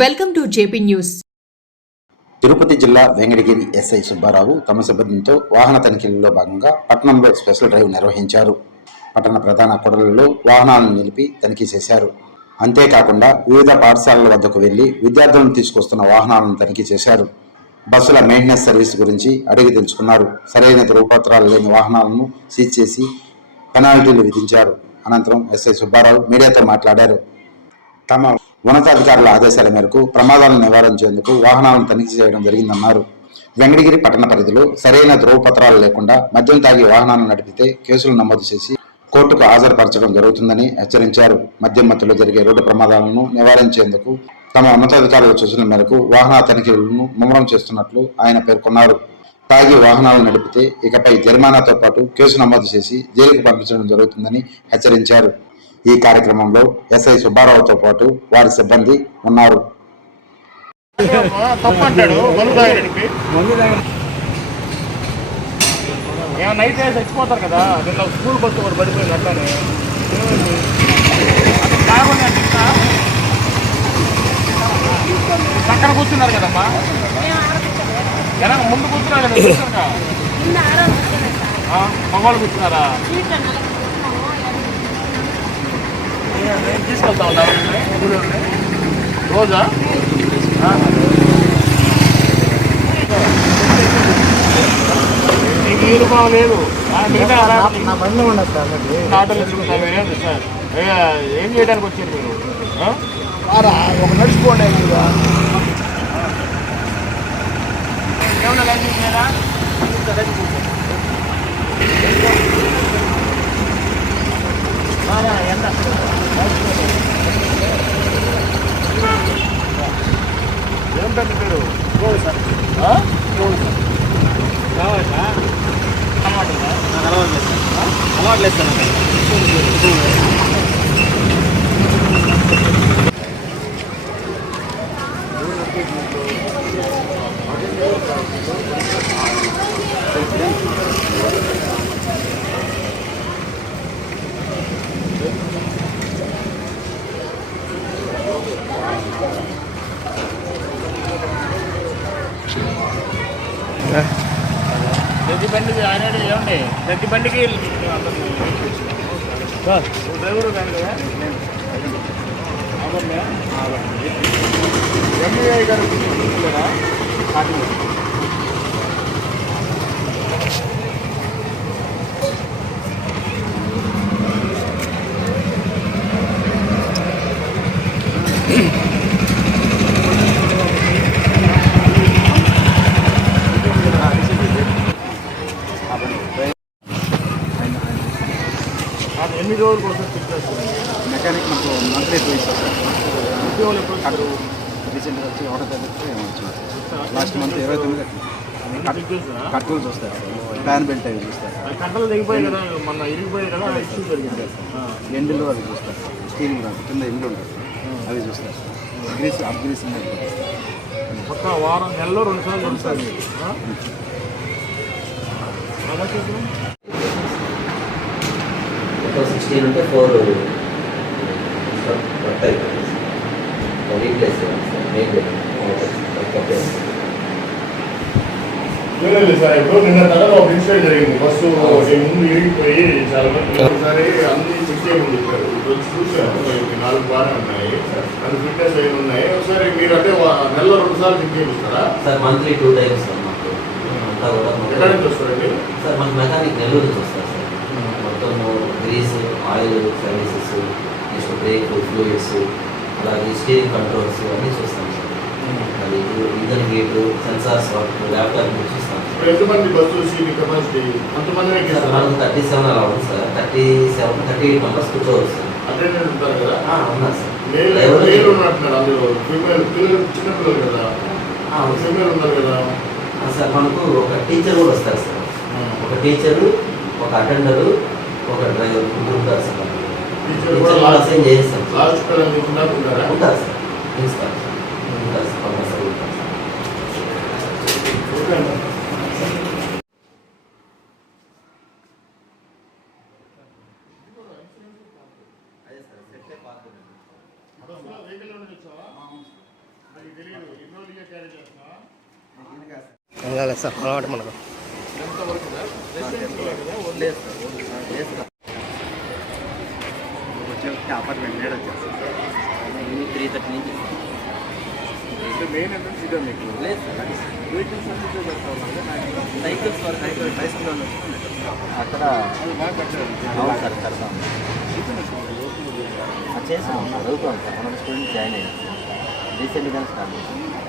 Welcome to JP news. Tirupati జిల్లా Venkatagiri SI Subbarao తమ సిబ్బందితో వాహన తనిఖీలలో భాగంగా పట్టణంలో స్పెషల్ డ్రైవ్ నిర్వహించారు. పట్టణ ప్రధాన కూడలలో వాహనాలను నిలిపి తనిఖీ చేశారు. అంతేకాకుండా వివిధ పాఠశాలల వద్దకు వెళ్ళి విద్యార్థులను తీసుకొస్తున్న వాహనాలను తనిఖీ చేశారు. బస్సుల మెయింటెనెన్స్ సర్వీస్ గురించి అడిగి తెలుసుకున్నారు. సరైన ధృవపత్రాలు లేని వాహనాలను సీజ్ చేసి పెనాల్టీలు విధించారు. అనంతరం ఎస్ఐ సుబ్బారావు మీడియాతో మాట్లాడారు. తమ ఉన్నతాధికారుల ఆదేశాల మేరకు ప్రమాదాలను నివారించేందుకు వాహనాలను తనిఖీ చేయడం జరిగిందన్నారు. వెంకటగిరి పట్టణ పరిధిలో సరైన ధృవపత్రాలు లేకుండా మద్యం తాగి వాహనాలను నడిపితే కేసులు నమోదు చేసి కోర్టుకు హాజరుపరచడం జరుగుతుందని హెచ్చరించారు. మద్యం మత్తులో జరిగే రోడ్డు ప్రమాదాలను నివారించేందుకు తమ ఉన్నతాధికారుల సూచన మేరకు వాహన తనిఖీలను ముమ్మరం చేస్తున్నట్లు ఆయన పేర్కొన్నారు. తాగి వాహనాలు నడిపితే ఇకపై జరిమానాతో పాటు కేసు నమోదు చేసి జైలుకు పంపించడం జరుగుతుందని హెచ్చరించారు. ఈ కార్యక్రమంలో ఎస్ఐ సుబ్బారావుతో పాటు వారి సిబ్బంది ఉన్నారు. చచ్చిపోతారు కదా నిన్న స్కూల్ బస్సు ఒకటి పడిపోయింది అట్లానే. పక్కన కూర్చున్నారు కదమ్మా? వెనక ముందు కూర్చున్నారు కదా మగవాళ్ళు కూర్చున్నారా? తీసుకెళ్తా ఉన్నారు రోజా నీకు లేదు ఆ, నా బండి ఉండదు సార్ అది ఆటోలో సార్ ఏం చేయడానికి వచ్చారు మీరు ఒక నడుచుకోండి ఏమన్నా లైసెన్స్ లేదా ప్రతి బండికి ఆయన ఏమండి? ప్రతి బండికి డ్రైవర్? ఎంఈఐ గారు ఎన్ని రోజుల కోసం చెక్ చేస్తారు మెకానిక్ మనకు మంత్లీ టూ ఇస్తారు ఉద్యోగులు ఎప్పుడు రీసెంట్గా వచ్చి ఒకటో తారీఖు లాస్ట్ మంత్ ఇరవై తొమ్మిది చేస్తారా కట్రోల్స్ వస్తాయి సార్ ఫ్యాన్ బెల్ట్ అవి చూస్తారు. కట్టలు దిగిపోయి కదా మొన్న ఇరిగిపోయి కదా ఇష్యూ జరిగింది. ఎండిలు అవి చూస్తారు. స్టీరింగ్ రాదు కింద ఎండు ఉంటుంది అవి చూస్తారు. గ్రీస్ అప్ గ్రీస్ ఒక్క వారం నెలలో రెండు సార్లు జరుగుతుంది ఒక సిక్స్టీన్ ఉంటే ఫోర్ కట్ అయిపోయింది రీప్లేస్ లేదు సార్. ఇప్పుడు నిన్న ఒక ఇన్సిడెంట్ జరిగింది. బస్సు ముందు ఇరిగిపోయి చాలా మంది ఒకసారి అన్ని చెక్ చేయమని చెప్పారు ఇప్పుడు వచ్చి చూసాను నాలుగు బాగానే ఉన్నాయి. అది ఫిట్నెస్ అయి ఉన్నాయి? ఒకసారి మీరు అంటే నెలలో రెండు సార్లు చేయిస్తారా sir monthly two times sir మాకు. ఎక్కడి నుంచి వస్తారండి? సార్ మాకు మెకానిక్ నెల్లూరు నుంచి వస్తారు. Grease oil services next brake fluids అలాగే స్టీరింగ్ కంట్రోల్స్ అన్నీ చూస్తాం సార్. అది engine heat sensors work laptop చూస్తాం మనకు థర్టీ సెవెన్ అలా ఉంది sir. Thirty seven thirty eight members కూర్చోవచ్చు సార్ ఉన్నారు సార్. సార్. ఫీమేల్ ఉన్నారు కదా? ఆ, సార్ మనకు ఒక టీచర్ కూడా వస్తారు సార్. ఒక టీచరు ఒక అటెండరు ఒక డ్రైవర్ ముగ్గురు ఉంటారు సార్ అసైన్ చేస్తాం ఉంటారా సార్. Principal sir. ఉంటారు సార్. కంపల్సరీ ఉంటారు సార్. ఓకే అండి. వెహికల్ నుండి వచ్చావా నాకు తెలియదు. ఎన్ని రోజులుగా క్యారీ చేస్తున్నా వెళ్ళాలి సార్. అలవాటు మనకు. ఎంత వరకు సార్? లేదు సార్. లేదు సార్ వచ్చే త్రీ థర్టీ నుంచి మెయిన్ ఎంట్రన్స్ ఇదే మీకు లేదు సార్ వెహికల్స్ అన్ని సైకిల్స్ వరకు అయితే హై స్కూల్లో అక్కడ అవును సార్ కడతాం చేసాం చదువుతాం సార్ మనం స్టూడెంట్ జాయిన్ అయ్యాం రీసెంట్గానే స్టార్ట్ చేసాం